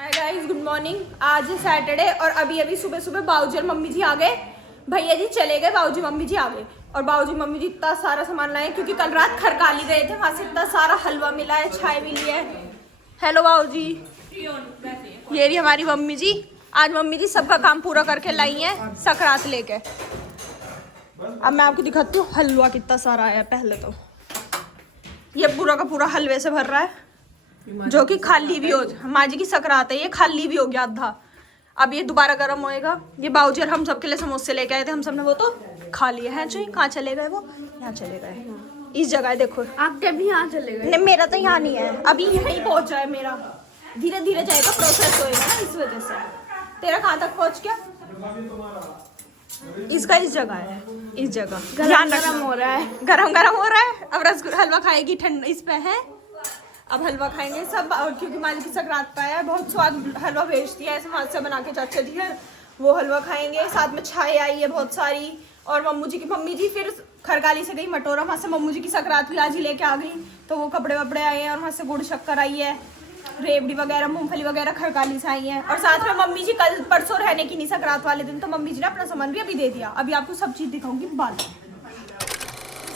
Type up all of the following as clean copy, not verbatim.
Hi guys, good morning. आज है Saturday और अभी सुबह सुबह बाबूजी और मम्मी जी आ गए। भैया जी चले गए, बाबूजी मम्मी जी आ गए। और बाबूजी मम्मी जी इतना सारा सामान लाए क्योंकि कल रात खरकाली गए थे, वहां से इतना सारा हलवा मिला है, चाय मिली है। हेलो बाबूजी, ये रही हमारी मम्मी जी। आज मम्मी जी सबका काम पूरा करके लाई है सकरात लेके। अब मैं आपको दिखाती हूँ हलवा कितना सारा आया। पहले तो ये पूरा का पूरा हलवे से भर रहा है, जो कि खाली भी हो, माँ जी की सकरात है, ये खाली भी हो गया आधा। अब ये दोबारा गर्म होएगा। ये बाबूजी और हम सबके लिए समोसे लेके आए थे, हम सबने वो तो खा लिए हैं। जो कहाँ चले गए वो? यहाँ चले गए, इस जगह देखो। आपके भी यहाँ चले गए? नहीं, मेरा तो यहाँ नहीं है, अभी यहीं पहुँचा है मेरा। धीरे धीरे जाएगा, प्रोसेस होएगा ना, इस वजह से। तेरा कहाँ तक पहुँच गया? इसका इस जगह है, इस जगह गरम हो रहा है, गरम हो रहा है। अब रसगुल्ला हलवा खाएगी, ठंड इस पे है। अब हलवा खाएंगे सब, क्योंकि माँ जी की सकरात पाया है। बहुत स्वाद हलवा भेजती है ऐसे हाथ से बना के चाचा जी है, वो हलवा खाएंगे। साथ में छाई आई है बहुत सारी। और मम्मी जी फिर खरगाली से गई मटोरा, वहाँ से मम्मू जी की सकरात भी आज ही लेके आ गई, तो वो कपड़े वपड़े आए हैं। और वहाँ से गुड़ शक्कर आई है, रेवड़ी वगैरह, मूंगफली वगैरह खरगाली से आई है। और साथ में मम्मी जी कल परसों रहने की नहीं सकरात वाले दिन, तो मम्मी जी ने अपना सामान भी अभी दे दिया। अभी आपको सब चीज़ दिखाऊंगी बाद।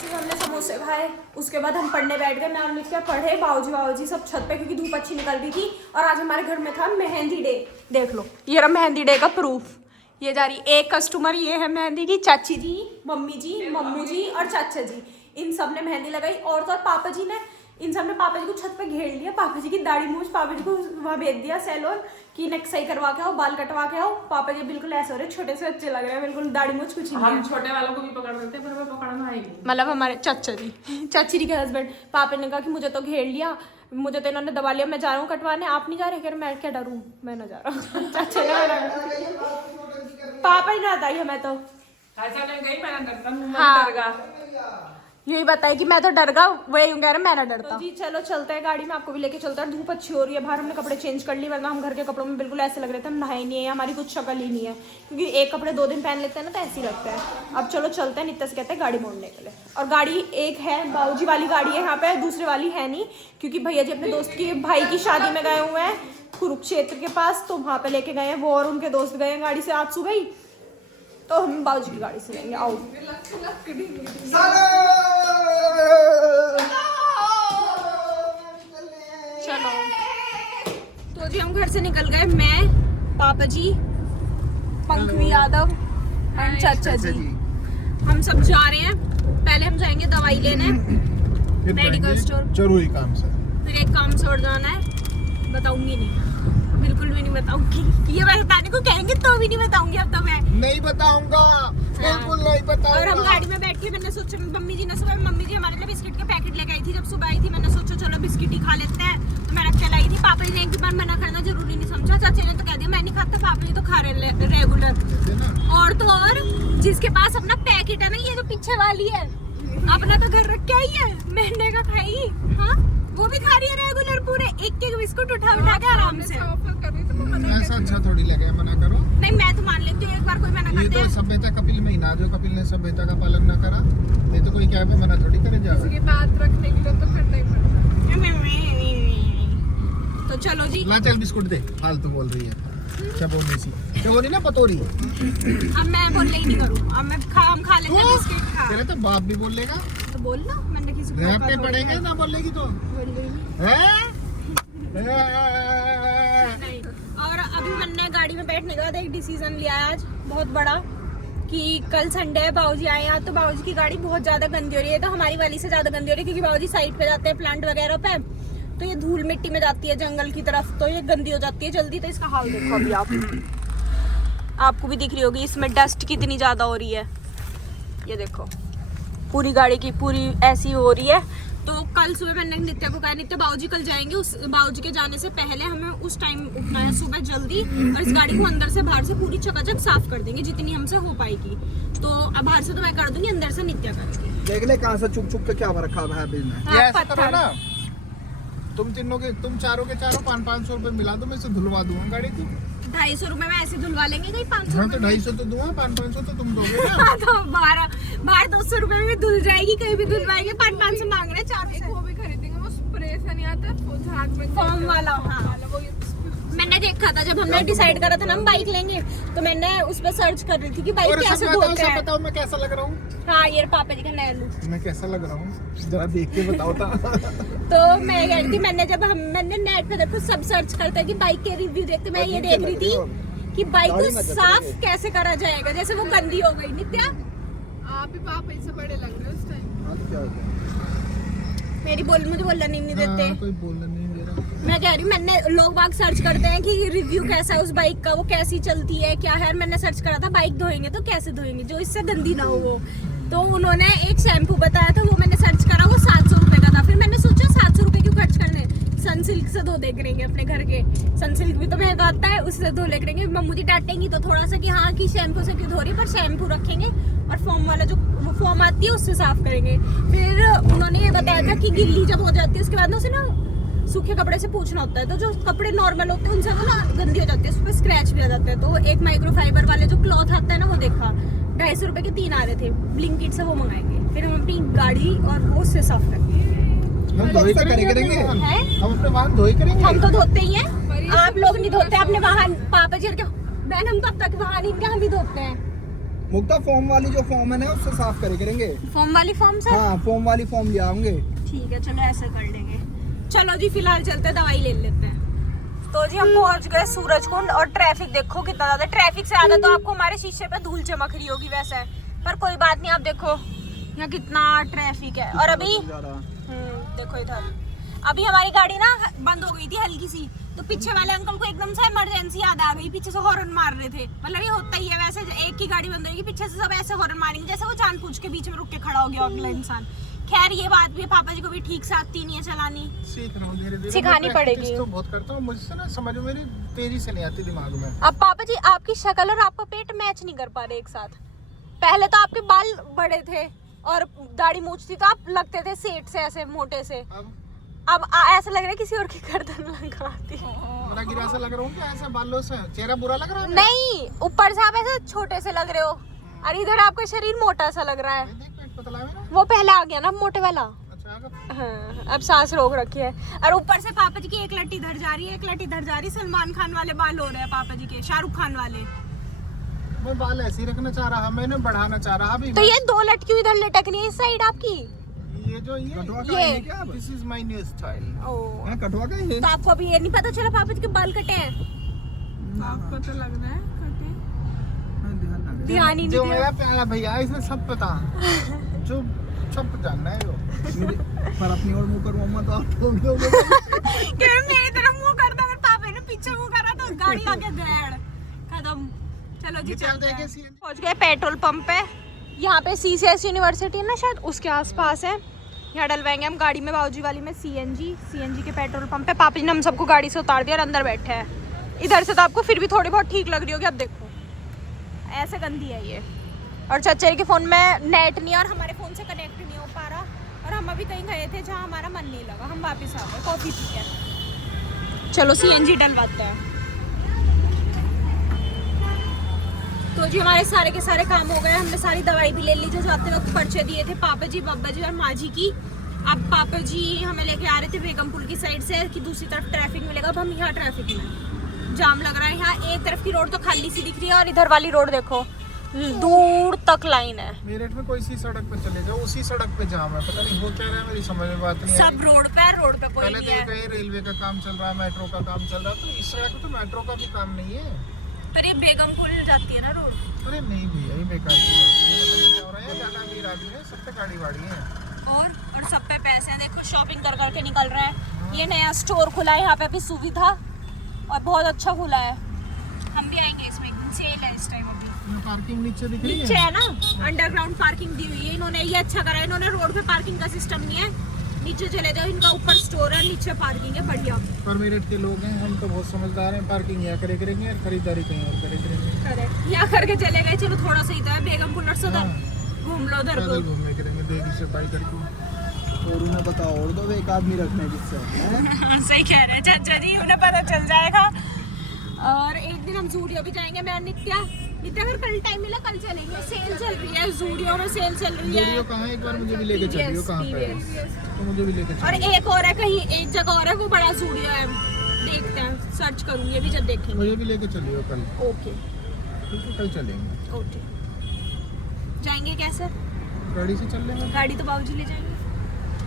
हमने समोसे खाए, उसके बाद हम पढ़ने बैठ गए। मैं और नित्या पढ़े, बाबूजी सब छत पे, क्योंकि धूप अच्छी निकल रही थी। और आज हमारे घर में था मेहंदी डे। देख लो, ये रहा मेहंदी डे का प्रूफ। ये जा रही एक कस्टमर, ये है मेहंदी की चाची जी, मम्मी जी, मम्मू जी और चाचा जी। इन सब ने मेहंदी लगाई। और तो पापा जी ने, इन सब ने पापा जी को छत पे घेर लिया। पापा जी की दाढ़ी मूछ, पापा जी को वहाँ भेज दिया सैलून की, नेक सही करवा के आओ, बाल कटवा के आओ। पापा जी बिल्कुल ऐसे हो रहे, छोटे से अच्छे लग रहे हैं, बिल्कुल दाढ़ी मूछ कुछ नहीं है। हम छोटे वालों को भी पकड़ सकते हैं, पर वो पकड़ना आएगी। मतलब हमारे चाचा जी, चाची जी के हस्बैंड। पापा ने कहा कि मुझे तो घेर लिया, मुझे तो इन्होंने दबा लिया, मैं जा रहा हूँ कटवाने, आप नहीं जा रहे? कह मैं क्या डरूँ, मैं ना जा रहा हूँ। चाचा ने पापा ही ना बताइए, मैं तो ऐसा नहीं गई, मैं डरता हाँ, यही बताया कि मैं तो डर गया, वही कह रहे मैं ना डरता। तो जी चलो चलते हैं, गाड़ी में आपको भी लेके चलता है। धूप अच्छी हो रही है बाहर, हमने कपड़े चेंज कर लिए, वरना हम घर के कपड़ों में बिल्कुल ऐसे लग रहे थे हम नहाए नहीं है, हमारी कुछ शक्ल ही नहीं है। क्योंकि एक कपड़े 2 दिन पहन लेते हैं ना, तो ऐसे ही लगता है। अब चलो चलते हैं, नित्या से कहते हैं गाड़ी मोड़ने के लिए। और गाड़ी एक है, बाबूजी वाली गाड़ी है यहाँ पे, दूसरी वाली है नहीं, क्योंकि भैया जी अपने दोस्त की भाई की शादी में गए हुए हैं कुरुक्षेत्र के पास, तो वहाँ पे लेके गए हैं। वो और उनके दोस्त गए हैं गाड़ी से आज सुबह ही, तो हम बाबूजी की गाड़ी से जाएंगे। आओ चलो। तो जी हम घर से निकल गए, मैं, पापा जी, पंकवी यादव एंड चाचा जी। हम सब जा रहे हैं। पहले हम जाएंगे दवाई लेने मेडिकल स्टोर, जरूरी काम से। फिर एक काम से और जाना है, बताऊंगी नहीं, बिल्कुल भी नहीं बताऊंगी। ये मैं बताने को कहेंगे तो भी नहीं बताऊंगी। अब तो मैं नहीं बताऊंगा, बिल्कुल नहीं बताऊंगा। और हम गाड़ी में बैठ के, मैंने सोचा, मम्मी जी ने सुबह, मम्मी जी हमारे लिए बिस्किट के पैकेट लेके आई थी। जब सुबह आई थी, मैंने सोचा चलो बिस्किट ही खा लेते हैं, तो मैं रख के लाई थी। पापा जी ने एक बार मना करना जरूरी नहीं समझा, चाचा ने तो कह दिया मैं नहीं खाता, पापा जी तो खा रहे रेगुलर। और तो और जिसके पास अपना पैकेट है ना, ये जो पीछे वाली है, अपना तो घर रख के आई है, महीने का खाई। हाँ, वो भी खा रही है रेगुलर, पूरे एक बिस्कुट उठा के आराम से। ऐसा अच्छा थोड़ी लगे, मना करो। नहीं, मैं तो मान लेती हूँ, एक बार कोई मना ये करते तो सभ्यता कपिल में ही ना, जो कपिल ने सभ्यता का पालन न करा, ये तो कोई क्या है मना थोड़ी करे जाए। किसी की बात रखने के लिए तो करना ही पड़ता है। तो चलो जी, ला चल बिस्कुट दे, फालतू बोल रही है चबोनी सी, चबोनी ना पतोरी। अब मैं बोलने ही नहीं करूँ, अब मैं हम खा लेते हैं बिस्किट। खा तेरा तो बाप भी बोलेगा, तो बोल ना, मैंने किसी को रैप पे पड़ेंगे ना बोलेगी तो हैं? नहीं। और अभी मैंने गाड़ी में बैठने के बाद एक डिसीजन लिया है आज बहुत बड़ा, कि कल संडे है, बाबूजी आए हैं, तो बाबूजी की गाड़ी बहुत ज्यादा गंदी हो रही है। तो हमारी वाली से ज्यादा गंदी हो रही है, क्योंकि बाबूजी साइड पे जाते हैं प्लांट वगैरह पे, तो ये धूल मिट्टी में जाती है जंगल की तरफ, तो ये गंदी हो जाती है जल्दी। तो इसका हाल देखो अभी आपको भी दिख रही होगी, इसमें डस्ट कितनी ज्यादा हो रही है। ये देखो पूरी गाड़ी की पूरी ऐसी हो रही है। तो कल सुबह मैंने नित्या को कहा, नित्या बाबूजी कल जाएंगे, उस बाबूजी के जाने से पहले हमें उस टाइम उठना है सुबह जल्दी, और इस गाड़ी को अंदर से बाहर से पूरी चकाचक साफ कर देंगे जितनी हमसे हो पाएगी। तो अब बाहर से तो मैं कर दूंगी, अंदर से नित्या करेंगी। देख ले कहाँ से चुप चुप के क्या रखा हुआ है बिजनेस। हाँ, ये ऐसा पत्थर। करो ना, तुम तीनों के, तुम चारों के चारों 500 रुपए मिला दो, मैं इसे धुलवा दूंगा गाड़ी की। 250 रुपए में ऐसे धुलवा लेंगे, कहीं 500। हाँ तो 250 तो दूंगा, 500 तो तुम दोगे ना। तो बाहर 200 रुपए में धुल जाएगी, कहीं भी धुलवाएंगे। 500 मांग रहे हैं, 400। वो भी खरीदेंगे, वो स्प्रे सा नहीं आता, वो झाग में फोम वाला। हाँ, वो मैंने देखा देखा था जब हमने डिसाइड करा था ना हम बाइक लेंगे, तो मैंने उस पर सर्च कर रही थी कि बाइक और कैसे सब धोते हैं। बताओ मैं कैसा लग रहा हूँ? हाँ ये पापा जी का नया लुक। मैं कैसा लग रहा हूँ जरा देख के बताओ था। तो मैं कह रही थी मैंने नेट पे देखो सब सर्च करते हैं कि बाइक के रिव्यू देखते, मैं ये देख रही थी कि बाइक को साफ कैसे करा जाएगा, जैसे वो गंदी हो गई। नित्या आप ही पापा इससे बड़े लग रहे हो उस टाइम। मुझे बोलना नहीं देते। कोई बोलना नहीं दे रहा। मैं कह रही हूँ मैंने लोग बाग सर्च करते हैं कि रिव्यू कैसा है उस बाइक का, वो कैसी चलती है क्या है। मैंने सर्च करा था बाइक धोएंगे तो कैसे धोएंगे जो इससे गंदी ना हो वो। तो उन्होंने एक शैम्पू बताया था, वो मैंने सर्च करा, वो 700 रुपए का था। फिर मैंने सोचा 700 रुपए क्यों खर्च करने, सनसिल्क से धो दे करेंगे अपने घर के। सनसिल्क भी तो महंगा आता है, उससे धो ले करेंगे। मम्मू जी डांटेंगी तो थोड़ा सा कि हाँ कि शैम्पू से क्यों धो रही है, पर शैम्पू रखेंगे और फोम वाला जो फोम आती है उससे साफ करेंगे। फिर उन्होंने ये बताया था कि गिल्ली जब हो जाती है उसके बाद ना उसे ना सूखे कपड़े से पोंछना होता है, तो जो कपड़े नॉर्मल होते हैं उनसे वो ना गंदी हो जाती है, उस पर स्क्रैच भी आ जाते हैं। तो एक माइक्रोफाइबर वाले जो क्लॉथ आता है ना वो देखा, 250 रुपए के 3 आ रहे थे, ब्लिंकिट से वो मंगाएंगे। फिर हम अपनी गाड़ी और वो उससे साफ करेंगे। हम धोई करेंगे, हम अपने वाहन धोई करेंगे। हम तो धोते ही हैं, आप लोग नहीं धोते अपने वाहन। पापा जी के बहन हम कब तक वाहन इनके हम भी धोते हैं। मुक्ता फॉर्म वाली जो फॉर्म है ना उससे साफ करेंगे। फोम वाली फोम से? हाँ फॉर्म वाली फॉर्म ले आऊंगे। ठीक है चलो ऐसा कर लेंगे। चलो जी फिलहाल चलते हैं, दवाई ले लेते हैं। तो जी हम पहुंच गए सूरजकुंड और ट्रैफिक देखो कितना ज्यादा। ट्रैफिक से ज्यादा तो आपको हमारे शीशे पे धूल चमक रही होगी वैसे, पर कोई बात नहीं। आप देखो यहाँ कितना ट्रैफिक है। और अभी देखो इधर अभी हमारी गाड़ी ना बंद हो गई थी हल्की सी, तो पीछे वाले अंकल को एकदम से इमरजेंसी याद आ गई, पीछे से हॉर्न मार रहे थे। मतलब ये होता ही है वैसे, एक की गाड़ी बंद होगी पीछे से सब ऐसे हॉर्न मारेंगे जैसे वो जानबूझ के बीच में रुक के खड़ा हो गया अगला इंसान। खैर ये बात भी पापा जी को भी ठीक से आती नहीं है चलानी, सीख रहा हूँ धीरे-धीरे। सिखानी पड़ेगी। तो बहुत करता हूँ, मुझसे ना समझ में मेरी तेजी से नहीं आती दिमाग में। अब पापा जी आपकी शक्ल और आपका पेट मैच नहीं कर पा रहे एक साथ। पहले तो आपके बाल बड़े थे और दाढ़ी मूंछ थी तो आप लगते थे सेट से ऐसे मोटे से। अब ऐसा लग रहा है किसी और की गर्दन लगाती। मेरा गिरा सा लग रहा हूँ क्या? ऐसा बालों से चेहरा बुरा लग रहा है? नहीं, ऊपर से आप ऐसे छोटे से लग रहे हो और इधर आपका शरीर मोटा सा लग रहा है। देख पेट पतला है मेरा। वो पहले आ गया ना मोटे वाला। अच्छा आगे। हाँ, अब सांस रोक रखी है। और ऊपर से पापा जी की एक लट्टी इधर जा रही है, एक लट्टी इधर जा रही है। सलमान खान वाले बाल हो रहे हैं पापा जी के, शाहरुख खान वाले। मैं बाल ऐसे ही रखना चाह रहा, मैंने बढ़ाना चाह रहा अभी। तो ये 2 लटकी इधर लटकनी है इस साइड आपकी। ये जो कटवा ये का है क्या? This is my new style. Oh, हाँ, कटवा का है। तो आपको अभी ये नहीं पता चला पापा जी के बाल कटे हैं? आपको तो लग रहा है कटे। ध्यान ही जो नहीं मेरा दिया। प्यारा भैया है इसे सब पता। जो सब जानना है वो। पर अपनी और मुंह करो मत आप तो कि मेरी तरफ मुंह करता, अगर पापा ने पीछे मुंह करा तो गाड़ी आके देड़ खत्म। चलो जी चलते हैं। पहुंच गए पेट्रोल पंप पे। यहाँ पे CCS यूनिवर्सिटी है ना शायद, उसके आसपास है। यहाँ डलवाएंगे हम गाड़ी में, बाबूजी वाली में CNG के पेट्रोल पंप पे। पापा जी ने हम सबको गाड़ी से उतार दिया और अंदर बैठे हैं। इधर से तो आपको फिर भी थोड़ी बहुत ठीक लग रही होगी। अब देखो ऐसे गंदी है ये। और चचेरी के फ़ोन में नेट नहीं है और हमारे फ़ोन से कनेक्ट नहीं हो पा रहा। और हम अभी कहीं गए थे जहाँ हमारा मन नहीं लगा, हम वापस आ गए कॉफ़ी पी के। चलो CNG डलवाते हैं। तो जी हमारे सारे के सारे काम हो गए। हमने सारी दवाई भी ले ली जो जाते वक्त पर्चे दिए थे पापा जी, बाबा जी और माँ जी की। अब पापा जी हमें लेके आ रहे थे बेगम पुल की साइड से कि दूसरी तरफ ट्रैफिक मिलेगा। अब हम यहाँ ट्रैफिक में, जाम लग रहा है। यहाँ एक तरफ की रोड तो खाली सी दिख रही है और इधर वाली रोड देखो दूर तक लाइन है। मेरठ में कोई सी सड़क पे चले जाओ, उसी सड़क पे जाम है। पता नहीं हो क्या रहा है, मेरी समझ में बात नहीं। सब रोड पे कोई पहले नहीं तो है। कहीं रेलवे का काम चल रहा है, मेट्रो का काम चल रहा है, तो इस सड़क पे तो मेट्रो का भी काम नहीं है। पर ये बेगम पुल जाती है ना रोड। अरे नहीं भैया ये बेकार की बात है। ये पता नहीं क्या हो रहा है, ज्यादा अमीर आदमी है, सब पे गाड़ी वाड़ी है। और सब पे पैसे हैं। देखो शॉपिंग कर करके निकल रहा है। ये नया स्टोर खुला है यहाँ पे अभी सुविधा, और बहुत अच्छा खुला है। हम भी आएंगे इसमें, सेल है इस टाइम अभी। पार्किंग नीचे दिख रही नीचे है है ना, अंडरग्राउंड पार्किंग दी हुई है इन्होंने। ये अच्छा करा है इन्होंने, रोड पे पार्किंग का सिस्टम नहीं है। नीचे चले जाओ, इनका ऊपर स्टोर है, नीचे पार्किंग है बढ़िया। पर मेरठ के लोग हैं, हम तो बहुत समझदार हैं। पार्किंग यहाँ करेंगे और खरीदारी कहीं और करेंगे। यहाँ करके चले गए। चलो थोड़ा सा ही तो है बेगमपुर और सदर, घूम लो उधर को। पैदल घूमने करेंगे देगी से बाई करके। और उन्हें बताओ और दो एक आदमी रखना है जिससे सही कह रहे हैं चाचा जी, उन्हें पता चल जाएगा। और एक दिन हम जूडियो भी जाएंगे। मैं नित्या अगर कल टाइम मिला कल चलेंगे। सेल चल रही है जूडियो में, सेल चल रही है। जूडियो कहाँ है? एक बार मुझे भी लेके चलियो। कहाँ पे है? तो मुझे भी लेके और चलियो। एक और है कहीं, एक जगह और है, वो बड़ा जूडियो है। देखते हैं, सर्च करूंगी अभी जब देखेंगे। मुझे भी लेके चलिए कल। ओके ठीक है, कल चलेंगे। ओके। जाएंगे कैसे? गाड़ी से चल लेंगे। गाड़ी तो बाबूजी ले जाएंगे।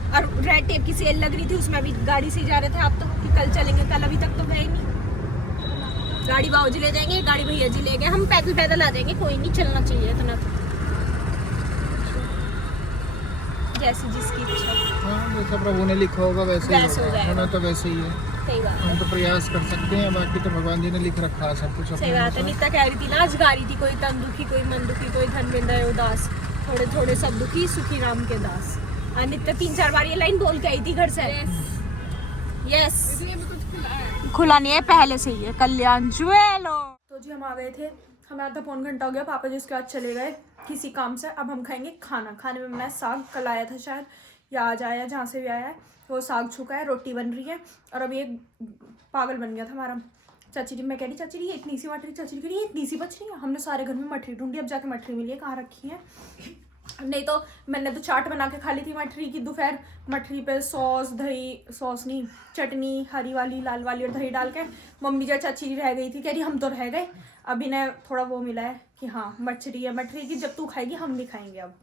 और रेड टेप की सेल लग रही थी, उसमें भी गाड़ी से ही जा रहे थे आप तो, कि कल चलेंगे। कल अभी तक तो गए नहीं। गाड़ी बाबूजी ले जाएंगे, गाड़ी भैया जी ले गए, हम पैदल पैदल आ जाएंगे। कोई नहीं, चलना चाहिए इतना तो, जैसी जिसकी इच्छा। हाँ, जैसा प्रभु ने लिखा होगा वैसे ही वैसे हो होगा। जाएगा। होना तो वैसे ही है। सही बात है, हम तो प्रयास कर सकते हैं, बाकी तो भगवान जी ने लिख रखा है सब कुछ सही अपने बात है। अनुसार। नीता कह रही थी ना, आज गा रही थी, कोई तन दुखी, कोई मन दुखी, कोई धन बिंदा उदास, थोड़े थोड़े सब दुखी, सुखी राम के दास। नित्य 3-4 बार ये लाइन बोल के आई थी घर से। यस, इसलिए भी कुछ खिलाया। खुला नहीं है, पहले से ही है। कल्याण ज्वेलो। तो जी हम आ गए थे, हमें आधा पौन घंटा हो गया। पापा जी उसके बाद चले गए किसी काम से। अब हम खाएंगे खाना। खाने में बनाया साग, कल आया था शायद, या आज आया, जहाँ से भी आया है वो साग छुका है, रोटी बन रही है। और अभी एक पागल बन गया था हमारा चाची जी। मैं कह रही चाची जी ये इतनी सी मठरी, चाची जी कह रही ये इतनी सी बच रही है। हमने सारे घर में मठरी ढूंढी, अब जाके मठरी मिली है, कहाँ रखी है। नहीं तो मैंने तो चाट बना के खा ली थी मठरी की दोपहर। मठरी पे सॉस, दही, सॉस नहीं, चटनी, हरी वाली, लाल वाली और दही डाल के। मम्मी जो चाची जी रह गई थी, कह रही हम तो रह गए। अभी ने थोड़ा वो मिला है कि हाँ मछली है, मठरी की जब तू खाएगी हम नहीं खाएंगे अब।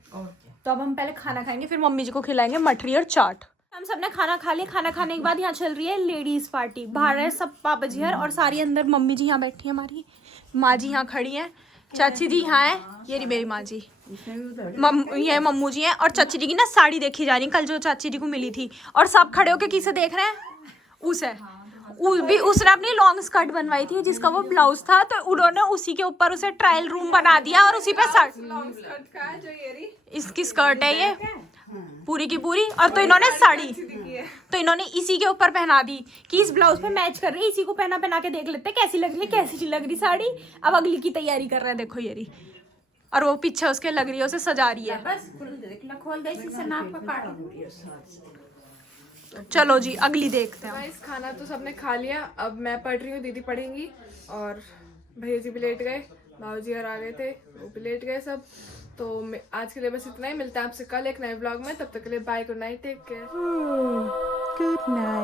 तो अब हम पहले खाना खाएंगे, फिर मम्मी जी को खिलाएंगे मठरी और चाट। हम सब ने खाना खा लिया। खाना खाने के बाद यहाँ चल रही है लेडीज पार्टी। बाहर है सब पापा जी और सारी अंदर मम्मी जी यहाँ बैठी है, हमारी माँ जी यहाँ खड़ी है, चाची जी यहाँ है, ये रही मेरी माँ जी, ये मम्मू जी हैं। और चाची जी की ना साड़ी देखी जा रही है, कल जो चाची जी को मिली थी। और सब खड़े होके किसे देख रहे हैं? उसे भी उसने अपनी लॉन्ग स्कर्ट बनवाई थी जिसका वो ब्लाउज था, तो उन्होंने उसी के ऊपर उसे ट्रायल रूम बना दिया और उसी पे स्कर्ट का है जो ये रही, इसकी स्कर्ट है ये पूरी की पूरी। और तो इन्होंने साड़ी तो इन्होंने इसी के ऊपर पहना दी कि इस ब्लाउज पे मैच कर रही है, इसी को पहना पहना के देख लेते कैसी लग रही है, कैसी नहीं लग रही साड़ी। अब अगली की तैयारी कर रहे हैं, देखो ये रही। और वो पीछे उसके लग रही है, उसे सजा रही है। चलो जी अगली देखते हैं। गाइस खाना तो सबने खा लिया। अब मैं पढ़ रही हूँ, दीदी पढ़ेंगी, और भैया जी भी लेट गए, बाबूजी और आ गए थे, वो भी लेट गए सब। तो आज के लिए बस इतना ही। मिलता है आपसे कल एक नए व्लॉग में, तब तक के लिए bye, good night, take care. Good night.